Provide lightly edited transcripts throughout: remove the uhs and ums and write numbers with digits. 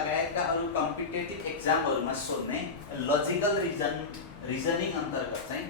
लगायतका अरू कम्पिटेटिभ एक्जामहरुमा सोध्ने लजिकल रिजनिङ अन्तर्गत चाहिँ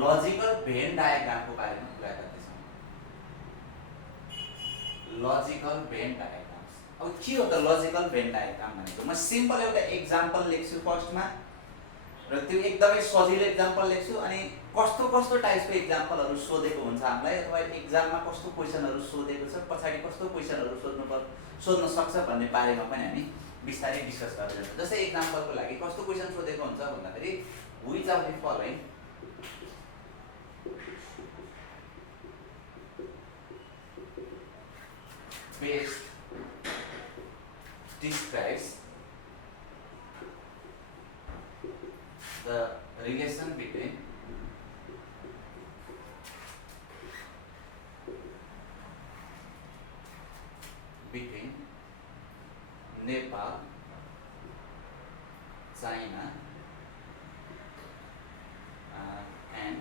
लजिकल भेन डायग्रामको बारेमा कुरा गर्दैछौँ। लजिकल भेन डायग्राम अब के हो त लजिकल भेन डायग्राम भनेको? म सिम्पल एउटा एक्जाम्पल लेख्छु फर्स्टमा र त्यो एकदमै सजिलो एक्जाम्पल लेख्छु अनि कस्तो कस्तो टाइपको एक्जाम्पलहरु सोधेको हुन्छ हामीलाई अथवा एक्जाममा कस्तो क्वेशनहरु सोधेको छ पछाडी कस्तो क्वेशनहरु सोध्न सक्छ भन्ने बारेमा पनि हामी बिस्तारै डिस्कस गर्दै जान्छौँ। जस्तै एक्जाम्पलको लागि कस्तो क्वेशन सोधेको हुन्छ भन्दाखेरि which of the following best describes the relation between Nepal, China and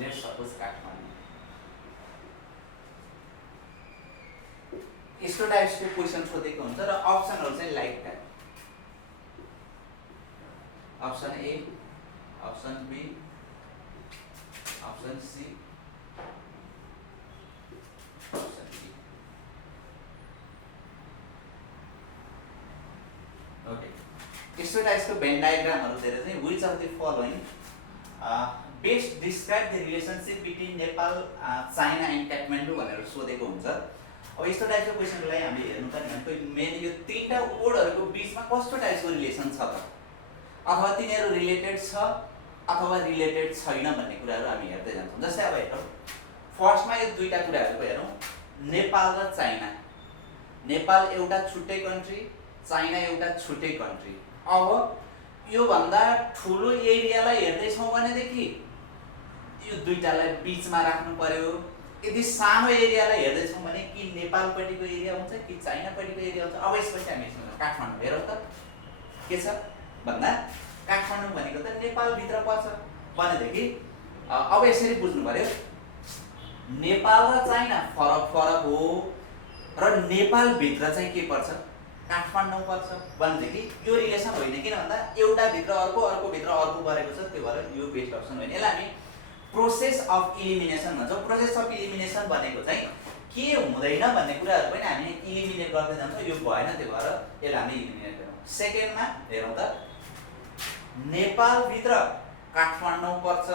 let's suppose Kathmandu. यस्तो टाइप्सको क्वेशन सोधेको हुन्छ र अप्सनहरु चाहिँ like that. Option A, option B, option C, option D. Okay, यस्तो टाइप्सको भेन डायग्रामहरु दिएर चाहिँ which of the following best describe the relationship between Nepal, China and Kathmandu भनेर सोधेको हुन्छ। अब यस्तो टाइपको क्वेशनको लागि हामीले हेर्नुपर्ने भनेको मेन यो तीनटा वर्डहरुको बीचमा कस्तो टाइपको रिलेसन छ त, अथवा तिनीहरु रिलेटेड छ अथवा रिलेटेड छैन भन्ने कुराहरु हामी हेर्दै जान्छौँ। जस्तै अब हेरौँ फर्स्टमा यो दुईटा कुराहरुको हेरौँ, नेपाल र चाइना। नेपाल एउटा छुट्टै कन्ट्री, चाइना एउटा छुट्टै कन्ट्री। अब यो भन्दा ठुलो एरियालाई हेर्दै छौँ भनेदेखि यो दुईटालाई बीचमा राख्नु पर्यो। यदि सानो एरियालाई हेर्दै छौँ भने कि नेपालपट्टिको एरिया हुन्छ कि चाइनापट्टिको एरिया हुन्छ। अब यसपछि हामी हेर्छौँ काठमाडौँ हेरौँ त के छ भन्दा काठमाडौँ भनेको त नेपाल भित्र पर्छ भनेदेखि अब यसरी बुझ्नु पर्यो नेपाल र चाइना फरक फरक हो र नेपाल भित्र चाहिँ के पर्छ काठमाडौँ पर्छ भनेदेखि यो रिलेसन होइन। किन भन्दा एउटा भित्र अर्को अर्को भित्र अर्को परेको छ, त्यो भएर यो बेस्ट अप्सन होइन। यसलाई हामी प्रोसेस अफ इलिमिनेसन भन्छौँ। प्रोसेस अफ इलिमिनेसन भनेको चाहिँ के हुँदैन भन्ने कुराहरु पनि हामी इलिमिनेट गर्दै जान्छौँ। यो भएन त्यो भएर यसलाई हामी इलिमिनेट गरौँ। सेकेन्डमा हेरौँ त नेपाल भित्र काठमाडौँ पर्छ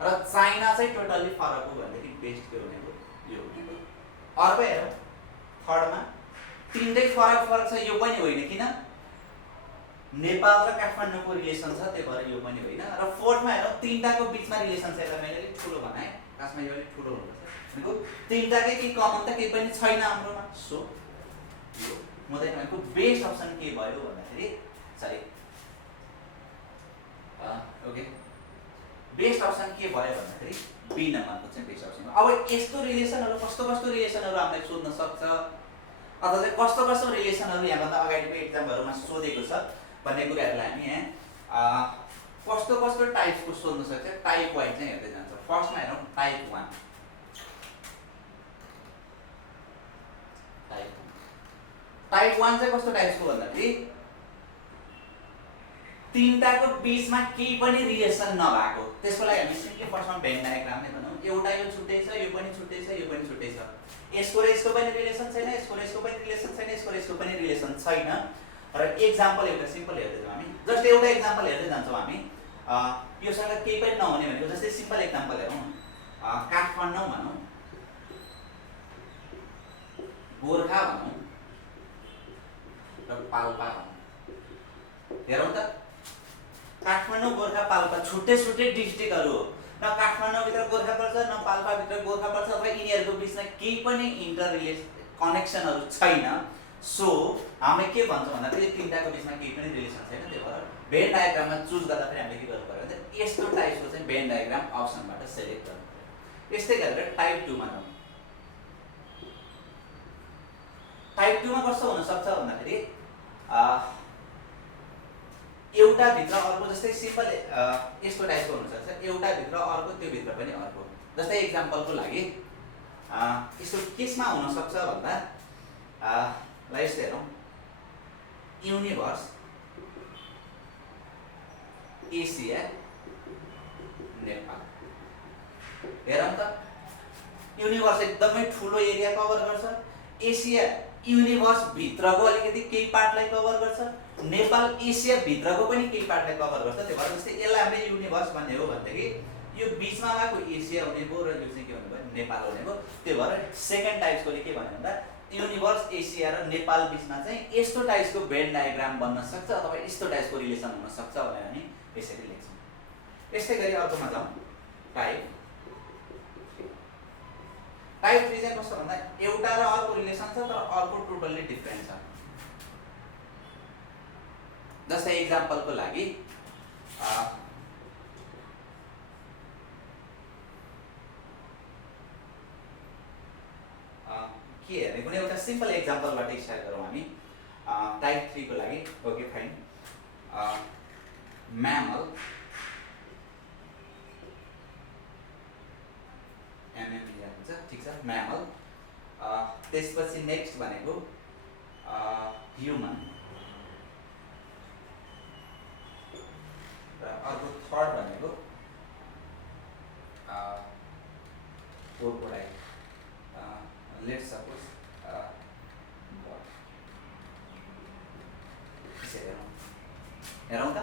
र चाइना चाहिँ टोटली फरक हो भनेदेखि बेस्ट के भनेको यो भनेको। अर्को हेरौँ थर्डमा तीनटै फरक फरक छ, यो पनि होइन किन नेपाल र काठमाडौँको रिलेसन छ त्यो भएर यो पनि होइन। र फोर्थमा हेरौँ तीनटाको बीचमा रिलेसन छ, यसलाई मैले अलिक ठुलो बनाएँ, खासमा यो अलिक ठुलो हुनुपर्छ भनेको तीनटाकै केही कमन त केही पनि छैन हाम्रोमा, सो यो हुँदैन भनेको बेस्ट अप्सन के भयो भन्दाखेरि सरी ओके बेस्ट अप्सन के भयो भन्दाखेरि बी नम्बरको चाहिँ बेस्ट अप्सन। अब यस्तो रिलेसनहरु कस्तो कस्तो रिलेसनहरु हामीले सोध्न सक्छ अथवा चाहिँ कस्तो कस्तो रिलेसनहरु यहाँभन्दा अगाडिको एक्जामहरुमा सोधेको छ भन्ने कुराहरुलाई हामी यहाँ कस्तो कस्तो टाइप्सको सोध्न सक्छ टाइप वाइज चाहिँ हेर्दै जान्छौँ। फर्स्टमा हेरौँ टाइप 1। टाइप 1 चाहिँ कस्तो टाइप्सको भन्दाखेरि तीनटाको बीचमा केही पनि रिलेसन नभएको, त्यसको लागि हामी सिम्पली फर्स्टमा भेन डायग्राम नै बनाउँ। एउटा यो छुट्टै छ, यो पनि छुट्टै छ, यो पनि छुट्टै छ, यसको र यसको पनि रिलेसन छैन, यसको र यसको पनि रिलेसन छैन, यसको र यसको पनि रिलेसन छैन। र एक्जाम्पल एउटा सिम्पल हेर्दै जाउँ हामी, जस्ट एउटा एक्जाम्पल हेर्दै जान्छौँ हामी। योसँग केही पनि नहुने भनेको जस्तै सिम्पल एक्जाम्पल हेरौँ, काठमाडौँ भनौँ, गोर्खा भनौँ र पाल्पा भनौँ। हेरौँ त काठमाडौँ गोर्खा पाल्पा छुट्टै छुट्टै डिस्ट्रिक्टहरु हो, न काठमाडौँ भित्र गोर्खा पर्छ न पाल्पा भित्र गोर्खा पर्छ, अथवा यिनीहरुको बीचमा केही पनि इन्टर रिलेसन कनेक्सनहरु छैन। सो हामीले के भन्छौँ भन्दाखेरि तीनटाको बीचमा केही पनि रिलेसन छैन। त्यो भएर भेन डायग्राममा चुज गर्दाखेरि हामीले के गर्नु पर्यो भने यस्तो टाइपको चाहिँ भेन डायग्राम अप्सनबाट सिलेक्ट गर्नु पर्यो। यस्तै गरेर टाइप 2 मा जाउँ। टाइप 2 मा कस्तो हुन सक्छ भन्दाखेरि एउटा भित्र अर्को, जस्तै सिम्पल यस्तो टाइपको हुन सक्छ, एउटा भित्र अर्को त्यो भित्र पनि अर्को। जस्तै एक्जाम्पलको लागि यस्तो केसमा हुन सक्छ भन्दा ल यस्तो हेरौँ, युनिभर्स एसिया नेपाल। हेरौँ त, युनिभर्स एकदमै ठुलो एरिया कभर गर्छ, एसिया युनिभर्स भित्रको अलिकति केही पार्टलाई कभर गर्छ, नेपाल एसिया भित्रको पनि केही पार्टलाई कभर गर्छ। त्यो भएर जस्तै यसलाई हामीले युनिभर्स भन्ने हो भनेदेखि यो बिचमा भएको एसिया हुने भयो र यो चाहिँ के भन्नु भयो, नेपाल हुने भयो। त्यो भएर सेकेन्ड टाइप्सकोले के भन्यो भन्दा युनिभर्स एसिया र नेपाल बिचमा चाहिँ यस्तो टाइप्सको भेन डायग्राम बन्न सक्छ अथवा यस्तो टाइप्सको रिलेसन हुन सक्छ भनेर हामी यसरी लेख्छौँ। यस्तै गरी अर्कोमा जाउँ, टाइप 3 चाहिँ कस्तो भन्दा एउटा र अर्को रिलेसन छ तर अर्को टोटल्ली डिफरेन्ट छ। जस्तै एक्जाम्पलको लागि के हेर्ने, कुनै एउटा सिम्पल एक्जाम्पलबाट स्टार्ट गरौँ हामी। टाइप 3 को लागि ओके फाइन, म्यामल एमएमई हुन्छ, ठिक छ, म्यामल। त्यसपछि नेक्स्ट भनेको ह्युमन र अर्को थर्ड भनेको क्रोकोडाइल। लेट्स सपोज हेरौँ त,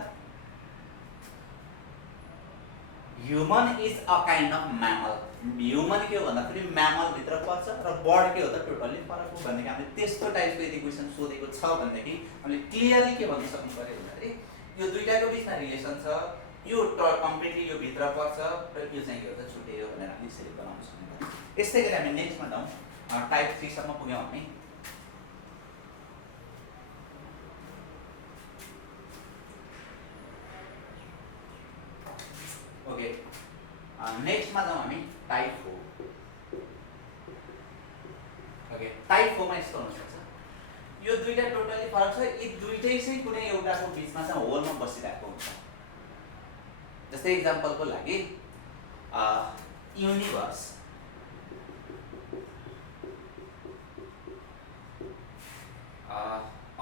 human is a kind of mammal. Human के हो भन्दाखेरि म्यामल भित्र पर्छ र बर्ड के हो त टोटल्ली फरक हो भनेदेखि हामीले त्यस्तो टाइपको यदि क्वेसन सोधेको छ भनेदेखि हामीले क्लियरली के भन्न सक्नु पर्यो भन्दाखेरि यो दुईटाको बिचमा रिलेसन छ, यो कम्प्लिटली यो भित्र पर्छ र यो चाहिँ के हो त छुट्टै हो भनेर हामीले यसरी बनाउन सक्नु पर्यो। यस्तै गरी हामी नेक्स्टमा जाउँ, टाइप 3 सम्म पुग्यौँ हामी। ओके, नेक्स्टमा जाउँ हामी टाइप 4। ओके, टाइप 4 मा यस्तो हुन सक्छ, यो दुईटा टोटली फरक छ, यी दुईटै चाहिँ कुनै एउटाको बिचमा चाहिँ होलमा बसिरहेको हुन्छ। जस्तै एक्जाम्पलको लागि युनिभर्स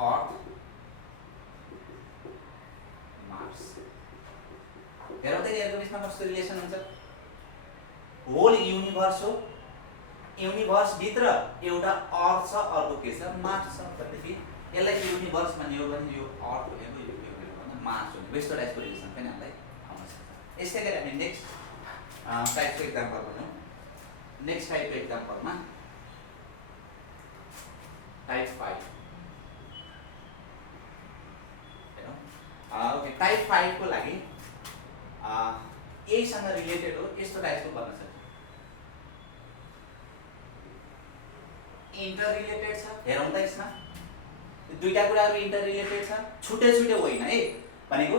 अर्थ मार्स। हेरौँ त यिनीहरूको बिचमा कस्तो रिलेसन हुन्छ। होल युनिभर्स हो, युनिभर्स भित्र एउटा अर्थ छ, अर्को के छ, मार्स छ भनेदेखि यसलाई युनिभर्स भन्ने हो भने यो अर्थ भनेको यो के हो भने मार्स हो। यस्तो टाइपको रिलेसन पनि हामीलाई आउन सक्छ। यसै गरी हामी नेक्स्ट टाइपको एक्जाम्पल भनौँ। नेक्स्ट टाइपको एक्जाम्पलमा टाइप 5 हेरौँ। ओके, टाइप 5 को लागि यहीसँग रिलेटेड हो, यस्तो टाइपको बन्न सक्छ। इन्टर रिलेटेड छ, हेरौँ त यसमा दुईटा कुराहरु इन्टर रिलेटेड छ, छुट्टै छुट्टै होइन है, भनेको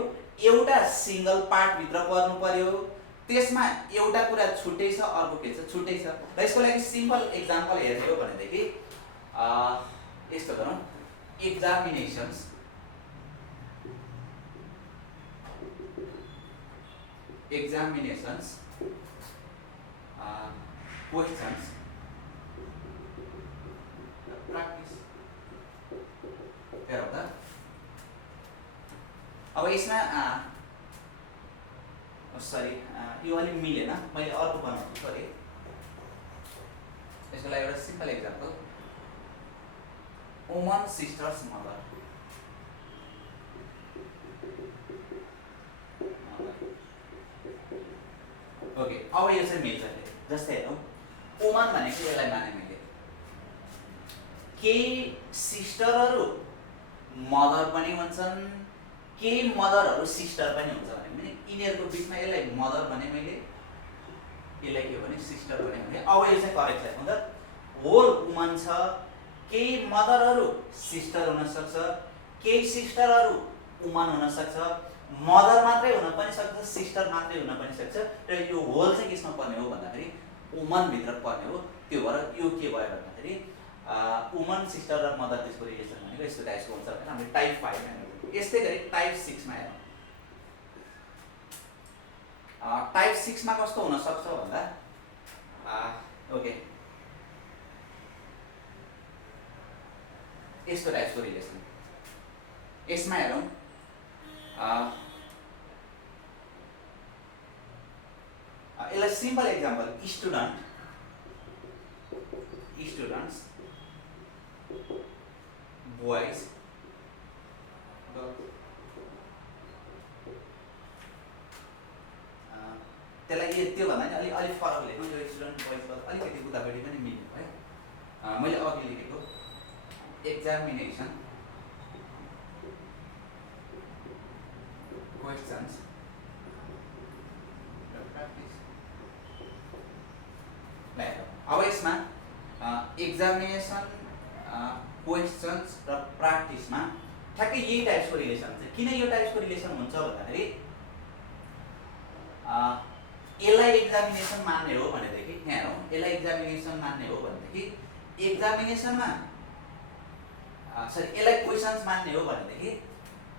एउटा सिंगल पार्ट भित्र पर्नु पर्यो, त्यसमा एउटा कुरा छुट्टै छ, अर्को के छ छुट्टै छ। र यसको लागि सिम्पल एक्जाम्पल हेर्ने हो भनेदेखि यस्तो गरौँ, एक्जामिनेसन्स क्वेशन्स प्र्याक्टिस। हेरौँ त, अब यसमा सरी यो अलिक मिलेन, मैले अर्को बनाउँछु सरी। यसको लागि एउटा simple example, woman sisters mother. Okay, अब यो चाहिँ मिल्छ। जस्तै हेरौँ, वुमन भनेको यसलाई माने मैले, केही सिस्टरहरू मदर पनि भन्छन्, केही मदरहरू सिस्टर पनि हुन्छ भने यिनीहरूको बिचमा यसलाई मदर भने मैले, यसलाई के भने सिस्टर भने। अब यो चाहिँ करेक्ट छ। मतलब होल वुमन छ, केही मदरहरू सिस्टर हुन सक्छ, केही सिस्टरहरू वुमन हुन सक्छ, मदर मात्रै हुन पनि सक्छ, सिस्टर मात्रै हुन पनि सक्छ। र यो होल चाहिँ केसमा पर्ने हो भन्दाखेरि वुमन भित्र पर्ने हो। त्यो भएर यो के भयो भन्दाखेरि वुमन सिस्टर र मदर त्यसको रिलेसन भनेको यस्तो टाइपको हुन्छ भने हामीले टाइप 5 मा। यस्तै गरी टाइप 6 मा हेरौँ। टाइप 6 मा कस्तो हुन सक्छ भन्दा ओके, यस्तो टाइप्सको रिलेसन। यसमा हेरौँ यसलाई सिम्पल एक्जाम्पल स्टुडेन्ट्स बोइज त्यसलाई त्यो भन्दा नि अलिक फरक लेख्नु, यो स्टुडेन्ट बोइजबाट अलिकति उतापट्टि पनि मिल्यो है। मैले अघि लेखेको एक्जामिनेसन क्वेसन्स अब यसमा एक्जामिनेसन क्वेसन्स र प्र्याक्टिसमा ठ्याक्कै यही टाइप्सको रिलेसन हुन्छ। किन यो टाइप्सको रिलेसन हुन्छ भन्दाखेरि यसलाई एक्जामिनेसन मान्ने हो भनेदेखि यहाँ हेरौँ, यसलाई एक्जामिनेसन मान्ने हो भनेदेखि एक्जामिनेसनमा यसलाई क्वेसन्स मान्ने हो भनेदेखि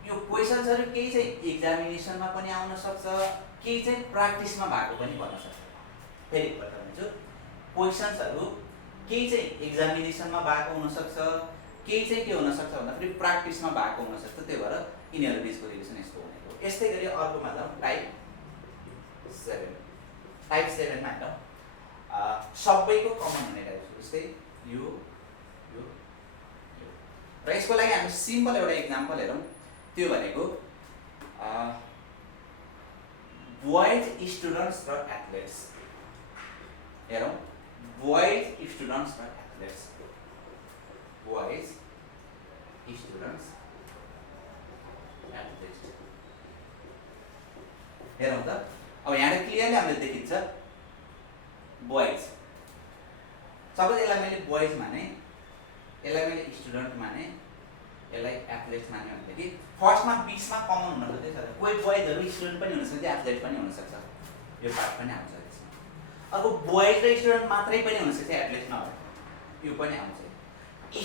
यो क्वेसन्सहरू केही चाहिँ एक्जामिनेसनमा पनि आउन सक्छ, केही चाहिँ प्र्याक्टिसमा भएको पनि भन्न सक्छ। फेरि एकपल्ट भन्छु, क्वेसन्सहरू केही चाहिँ एक्जामिनेसनमा भएको हुनसक्छ, केही चाहिँ के हुनसक्छ भन्दाखेरि प्र्याक्टिसमा भएको हुनसक्छ। त्यही भएर यिनीहरू बिचको रिलेसन यस्तो हुनेको। यस्तै गरी अर्कोमा जाउँ, टाइप 7 मा हेरौँ सबैको कमन हुने टाइप्स जस्तै यो र यसको लागि हामी सिम्पल एउटा इक्जाम्पल हेरौँ। त्यो भनेको बोइज स्टुडेन्ट्स र एथलेट्स। हेरौँ, बोइज स्टुडेन्ट्स र एथलेट्स, बोइज स्टुडेन्ट्स एथलेट्स। हेरौँ त, अब यहाँ क्लियरली हामीले देखिन्छ बोइज। सपोज यसलाई मैले बोइज माने, यसलाई मैले स्टुडेन्ट माने, यसलाई एथलेट्स माने भनेदेखि फर्स्टमा बिचमा कमन हुन सक्छ। कोही बोइजहरू स्टुडेन्ट पनि हुनसक्छ, एथलेट पनि हुनसक्छ, यो पार्ट पनि आउँछ त्यसमा। अर्को बोइज र स्टुडेन्ट मात्रै पनि हुनसक्छ, एथलेट नभए यो पनि आउँछ।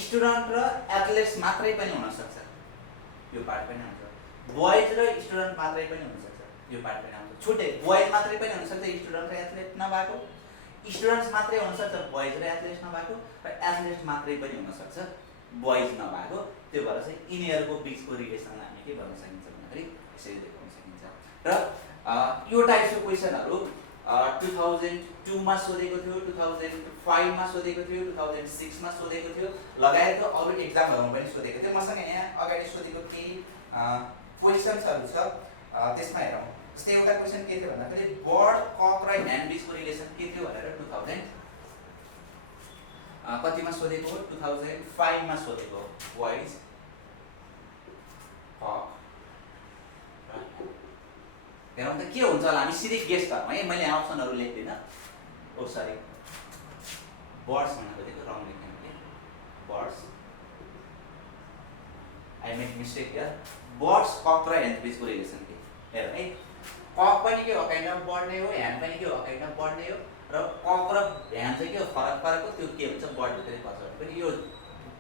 स्टुडेन्ट र एथलेट्स मात्रै पनि हुनसक्छ, यो पार्ट पनि आउँछ। बोइज र स्टुडेन्ट मात्रै पनि हुनसक्छ, यो पार्ट पनि आउँछ। छुट्टै बोइज मात्रै पनि हुनसक्छ, स्टुडेन्ट र एथलेट नभएको, स्टुडेन्ट्स मात्रै हुनसक्छ, बोइज र एथलेट्स नभएको, र एथलेट्स मात्रै पनि हुनसक्छ, बोइज नभएको। त्यो भएर चाहिँ यिनीहरूको बिचको रिलेसनलाई हामी के गर्न सकिन्छ भन्दाखेरि यसरी देखाउन सकिन्छ। र यो टाइप्सको क्वेसनहरू 2002 मा सोधेको थियो, 2005 मा सोधेको थियो, 2006 मा सोधेको थियो, लगायतको अरू एक्जामहरूमा पनि सोधेको थियो। मसँग यहाँ अगाडि सोधेको केही क्वेसन्सहरू छ, त्यसमा हेरौँ। जस्तै एउटा क्वेसन के थियो भन्दाखेरि बर्ड, कक र ह्यान बिचको रिलेसन के थियो भनेर 2000 कतिमा सोधेको हो, 2005 मा सोधेको हो। बोइज, कक र हेरौँ त के हुन्छ होला, हामी सिधै गेस गरौँ है। मैले अप्सनहरू लेख्दिनँ, ओ सरी बर्ड्स भन्न खोजेको, रङ लेखेँ मैले, birds, I make mistake here. Birds, cock र ह्यान बिचको रिलेसन के हेरौँ है। कक पनि के हो, काइन्ड अफ बर्ड नै हो, ह्यान पनि के हो, काइन्ड अफ बर्ड नै हो। र कक र ह्यान चाहिँ के हो, फरक परेको त्यो के हुन्छ, बर्डभित्रै पर्छ पनि। यो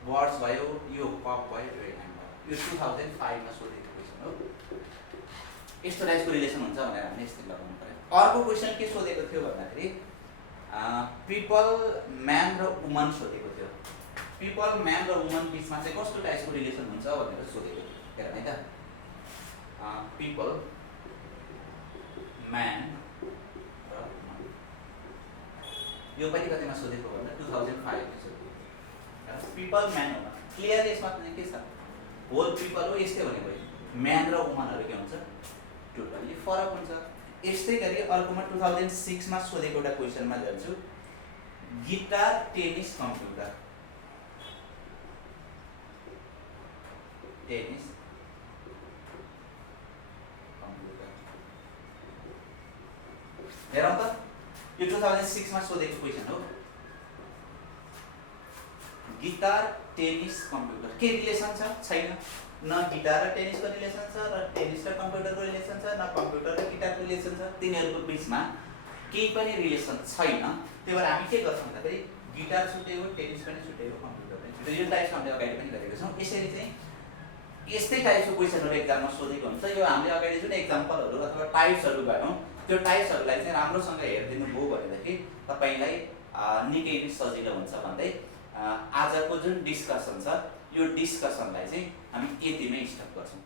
बर्ड्स भयो, यो कक भयो, यो ह्यान भयो। यो 2005 मा सोधेको क्वेसन हो। यस्तो टाइप्सको रिलेसन हुन्छ भनेर हामीले यस्तै लगाउनु पर्यो। अर्को क्वेसन के सोधेको थियो भन्दाखेरि पिपल, म्यान र वुमन सोधेको थियो। पिपल, म्यान र वुमन बिचमा चाहिँ कस्तो टाइप्सको रिलेसन हुन्छ भनेर सोधेको थियो। हेर है त, पिपल, म्यान र वुमन, यो पनि कतिमा सोधेको भन्दा 2005 मा सोधेको। People, man, woman clear. यसमा के छ, होल पिपल हो यस्तै भनेको, म्यान र वुमनहरू के हुन्छ, टोटल्ली फरक हुन्छ। यस्तै गरी अर्कोमा 2006 मा सोधेको एउटा क्वेसनमा जान्छु, guitar, tennis, computer. Tennis, computer. हेरौँ त, यो 2006 मा सोधेको क्वेसन हो। गिटार, टेनिस, कम्प्युटर के रिलेसन छ, छैन। न गिटार र टेनिसको रिलेसन छ, र टेनिस र कम्प्युटरको रिलेसन छ, न कम्प्युटर र गिटारको रिलेसन छ। तिनीहरूको बिचमा केही पनि रिलेसन छैन। त्यही भएर हामी के गर्छौँ भन्दाखेरि गिटार छुट्टै हो, टेनिस पनि छुट्टै हो, कम्प्युटर पनि छुट्टै। यो टाइप्समा हामीले अगाडि पनि गरेको छौँ। यसरी चाहिँ यस्तै टाइप्सको क्वेसनहरू एक्जाममा सोधेको हुन्छ। यो हामीले अगाडि जुन एक्जाम्पलहरू अथवा टाइप्सहरू गरौँ, त्यो टाइप्सहरूलाई चाहिँ राम्रोसँग हेरिदिनु भयो भनेदेखि तपाईँलाई निकै नै सजिलो हुन्छ भन्दै आजको जुन डिस्कसन छ यो डिस्कसनलाई चाहिँ हामी यतिमै स्टप गर्छौँ।